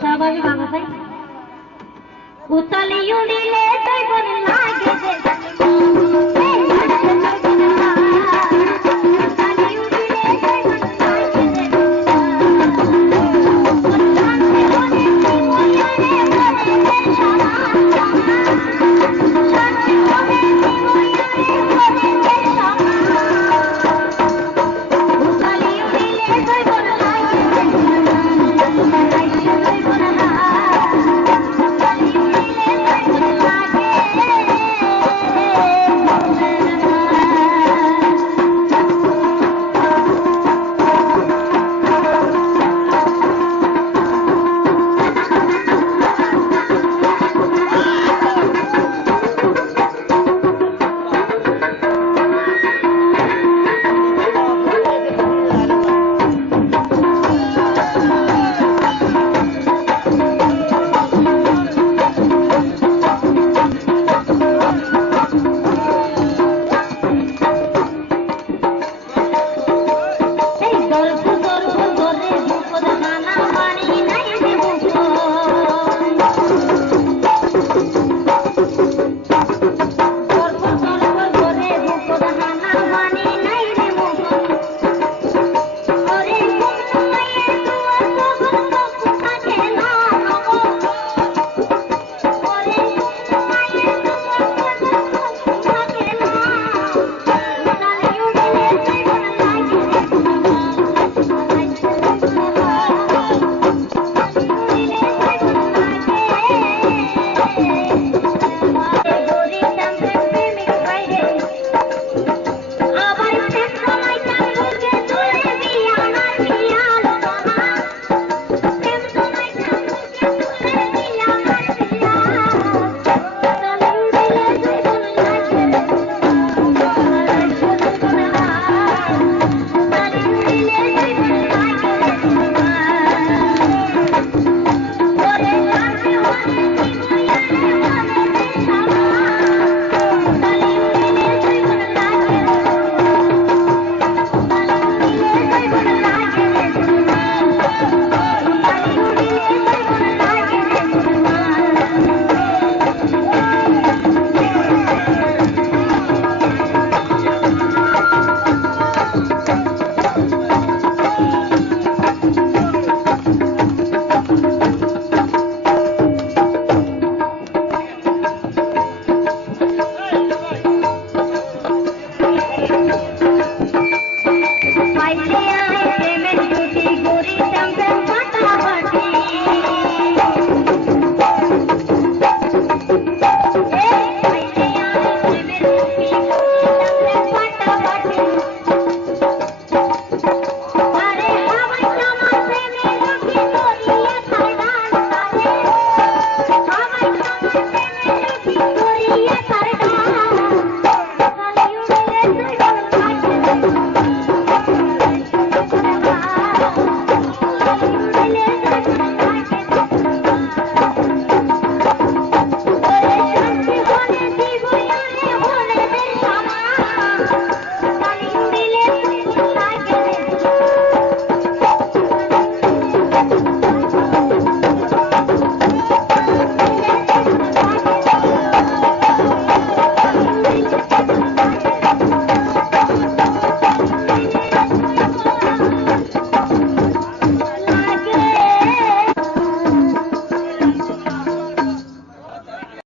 স্বাভাবিক মানুষ উতলিউ নিলে তো